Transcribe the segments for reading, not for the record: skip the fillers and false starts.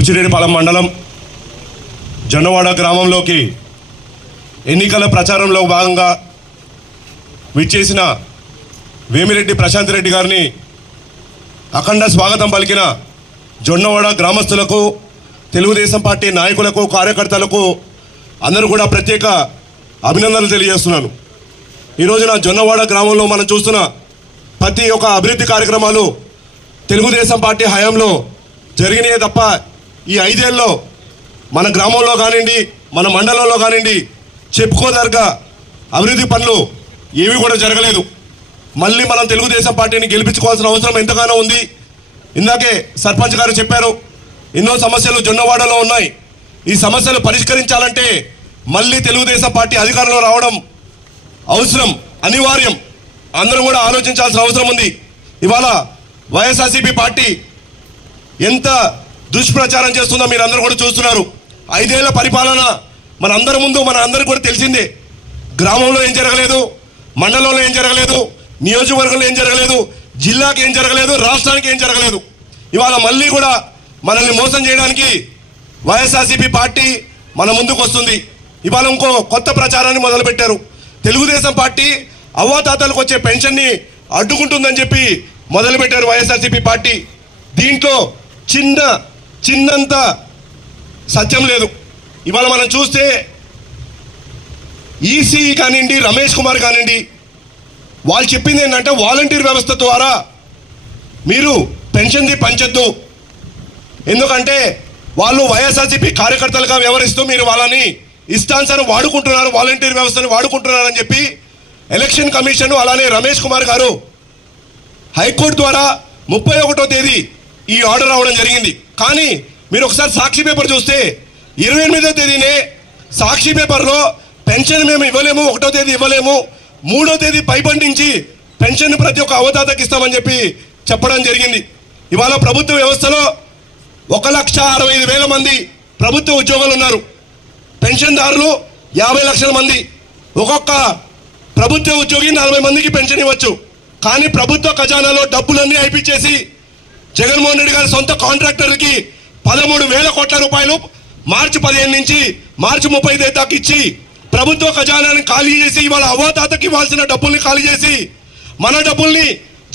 బుచ్చిరెడ్డిపాలెం మండలం జొన్నవాడ గ్రామంలోకి ఎన్నికల ప్రచారంలో భాగంగా విచ్చేసిన వేమిరెడ్డి ప్రశాంత్ రెడ్డి గారిని అఖండ స్వాగతం పలికిన జొన్నవాడ గ్రామస్తులకు, తెలుగుదేశం పార్టీ నాయకులకు, కార్యకర్తలకు అందరూ కూడా ప్రత్యేక అభినందనలు తెలియజేస్తున్నాను. ఈరోజున జొన్నవాడ గ్రామంలో మనం చూస్తున్న ప్రతి ఒక్క అభివృద్ధి కార్యక్రమాలు తెలుగుదేశం పార్టీ హయాంలో జరిగినాయే తప్ప ఈ 5 ఏళ్ళలో మన గ్రామంలో కానివ్వండి, మన మండలంలో కానివ్వండి చెప్పుకోదగ్గ అభివృద్ధి పనులు ఏవి కూడా జరగలేదు. మళ్ళీ మనం తెలుగుదేశం పార్టీని గెలిపించుకోవాల్సిన అవసరం ఎంతగానో ఉంది. ఇందాకే సర్పంచ్ గారు చెప్పారు, ఎన్నో సమస్యలు జొన్నవాడలో ఉన్నాయి. ఈ సమస్యలు పరిష్కరించాలంటే మళ్ళీ తెలుగుదేశం పార్టీ అధికారంలో రావడం అవసరం, అనివార్యం. అందరూ కూడా ఆలోచించాల్సిన అవసరం ఉంది. ఇవాళ వైఎస్ఆర్సీపీ పార్టీ ఎంత దుష్ప్రచారం చేస్తుందో మీరు అందరూ కూడా చూస్తున్నారు. 5 ఏళ్ల పరిపాలన మన అందరి కూడా తెలిసిందే. గ్రామంలో ఏం జరగలేదు, మండలంలో ఏం జరగలేదు, నియోజకవర్గంలో ఏం జరగలేదు, జిల్లాకి ఏం జరగలేదు, రాష్ట్రానికి ఏం జరగలేదు. ఇవాళ మళ్ళీ కూడా మనల్ని మోసం చేయడానికి వైఎస్ఆర్సీపీ పార్టీ మన ముందుకు వస్తుంది. ఇవాళ ఇంకో కొత్త ప్రచారాన్ని మొదలుపెట్టారు. తెలుగుదేశం పార్టీ అవ్వాతాతలకు వచ్చే పెన్షన్ని అడ్డుకుంటుందని చెప్పి మొదలుపెట్టారు వైఎస్ఆర్సీపీ పార్టీ. దీంట్లో చిన్నంత సత్యం లేదు. ఇవాళ మనం చూస్తే ఈసీ కానివ్వండి, రమేష్ కుమార్ కానివ్వండి, వాళ్ళు చెప్పింది ఏంటంటే వాలంటీర్ వ్యవస్థ ద్వారా మీరు పెన్షన్ది పంచొద్దు, ఎందుకంటే వాళ్ళు వైఎస్ఆర్సీపీ కార్యకర్తలుగా వ్యవహరిస్తూ మీరు వాళ్ళని ఇష్టానుసారం వాడుకుంటున్నారు, వాలంటీర్ వ్యవస్థను వాడుకుంటున్నారని చెప్పి ఎలక్షన్ కమిషన్ అలానే రమేష్ కుమార్ గారు హైకోర్టు ద్వారా 31వ తేదీ ఈ ఆర్డర్ రావడం జరిగింది. కానీ మీరు ఒకసారి సాక్షి పేపర్ చూస్తే 28వ తేదీనే సాక్షి పేపర్లో పెన్షన్ మేము ఇవ్వలేము, 1వ తేదీ ఇవ్వలేము, 3వ తేదీ పైబండించి పెన్షన్ ప్రతి ఒక్క అవతాతకి ఇస్తామని చెప్పి చెప్పడం జరిగింది. ఇవాళ ప్రభుత్వ వ్యవస్థలో 1,65,000 మంది ప్రభుత్వ ఉద్యోగులు ఉన్నారు. పెన్షన్దారులు 50 లక్షల మంది. ఒక్కొక్క ప్రభుత్వ ఉద్యోగి 40 మందికి పెన్షన్ ఇవ్వచ్చు. కానీ ప్రభుత్వ ఖజానాలో డబ్బులన్నీ అయిపించేసి జగన్మోహన్ రెడ్డి గారి సొంత కాంట్రాక్టర్లకి 13,000 కోట్ల రూపాయలు మార్చి 15 నుంచి మార్చి 30 దాకా ఇచ్చి ప్రభుత్వ ఖజానాన్ని ఖాళీ చేసి ఇవాళ అవ్వాతాతకి ఇవ్వాల్సిన డబ్బుల్ని ఖాళీ చేసి మన డబ్బుల్ని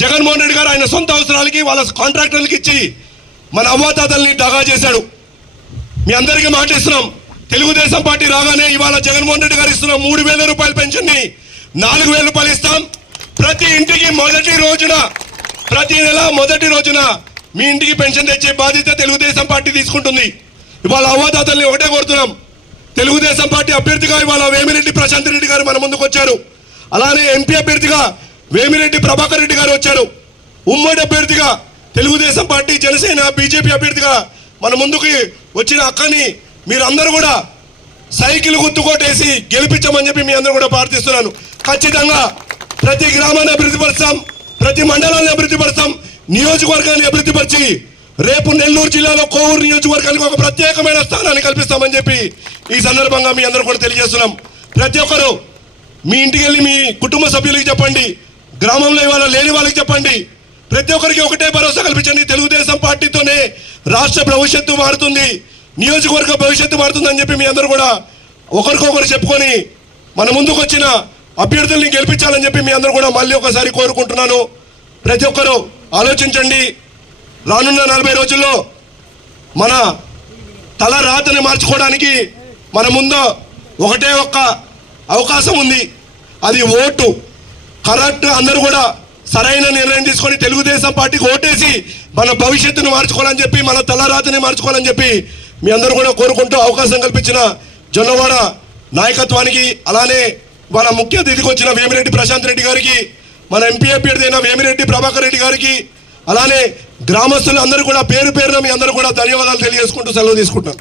జగన్మోహన్ రెడ్డి గారు ఆయన సొంత అవసరాలకి వాళ్ళ కాంట్రాక్టర్లకి ఇచ్చి మన అవ్వాతాతల్ని దగా చేశాడు. మీ అందరికీ మాట ఇస్తున్నాం, తెలుగుదేశం పార్టీ రాగానే ఇవాళ జగన్మోహన్ రెడ్డి గారు ఇస్తున్న 3,000 రూపాయల పెన్షన్ని 4,000 రూపాయలు ఇస్తాం. ప్రతి ఇంటికి ప్రతి నెల మొదటి రోజున మీ ఇంటికి పెన్షన్ తెచ్చే బాధ్యత తెలుగుదేశం పార్టీ తీసుకుంటుంది. ఇవాళ అవ్వాతాతల్ని ఒకటే కోరుతున్నాం, తెలుగుదేశం పార్టీ అభ్యర్థిగా ఇవాళ వేమిరెడ్డి ప్రశాంత్ రెడ్డి గారు మన ముందుకు వచ్చారు. అలానే ఎంపీ అభ్యర్థిగా వేమిరెడ్డి ప్రభాకర్ రెడ్డి గారు వచ్చారు. ఉమ్మడి అభ్యర్థిగా తెలుగుదేశం పార్టీ, జనసేన, బీజేపీ అభ్యర్థిగా మన ముందుకు వచ్చిన అక్కని మీరందరూ కూడా సైకిల్ గుర్తుకోటేసి గెలిపించమని చెప్పి మీ అందరూ కూడా ప్రార్థిస్తున్నాను. ఖచ్చితంగా ప్రతి గ్రామాన్ని అభివృద్ధి పరుస్తాం, ప్రతి మండలాన్ని అభివృద్ధి పరుస్తాం, నియోజకవర్గాన్ని అభివృద్ధి పరిచి రేపు నెల్లూరు జిల్లాలో కోవూరు నియోజకవర్గానికి ఒక ప్రత్యేకమైన స్థానాన్ని కల్పిస్తామని చెప్పి ఈ సందర్భంగా మీ అందరూ కూడా తెలియజేస్తున్నాం. ప్రతి ఒక్కరు మీ ఇంటికి వెళ్ళి మీ కుటుంబ సభ్యులకి చెప్పండి, గ్రామంలో ఇవాళ లేని వాళ్ళకి చెప్పండి. ప్రతి ఒక్కరికి ఒకటే భరోసా కల్పించండి, తెలుగుదేశం పార్టీతోనే రాష్ట్ర భవిష్యత్తు మారుతుంది, నియోజకవర్గ భవిష్యత్తు మారుతుందని చెప్పి మీ అందరూ కూడా ఒకరికొకరు చెప్పుకొని మన ముందుకు వచ్చిన అభ్యర్థుల్ని గెలిపించాలని చెప్పి మీ అందరూ కూడా మళ్ళీ ఒకసారి కోరుకుంటున్నాను. ప్రతి ఒక్కరూ ఆలోచించండి. రానున్న 40 రోజుల్లో మన తల రాతని మార్చుకోవడానికి మన ముందు ఒకటే ఒక్క అవకాశం ఉంది, అది ఓటు. కరెక్ట్ అందరూ కూడా సరైన నిర్ణయం తీసుకొని తెలుగుదేశం పార్టీకి ఓటేసి మన భవిష్యత్తును మార్చుకోవాలని చెప్పి, మన తల రాతని మార్చుకోవాలని చెప్పి మీ అందరూ కూడా కోరుకుంటూ అవకాశం కల్పించిన జొన్నవాడ నాయకత్వానికి, అలానే మన ముఖ్య అతిథికి వచ్చిన వేమిరెడ్డి ప్రశాంత్ రెడ్డి గారికి, మన ఎంపీ అభ్యర్థి అయిన వేమిరెడ్డి ప్రభాకర్ రెడ్డి గారికి, అలానే గ్రామస్తులు అందరూ కూడా పేరు పేరున మీ అందరూ కూడా ధన్యవాదాలు తెలియజేసుకుంటూ సెలవు తీసుకుంటాను.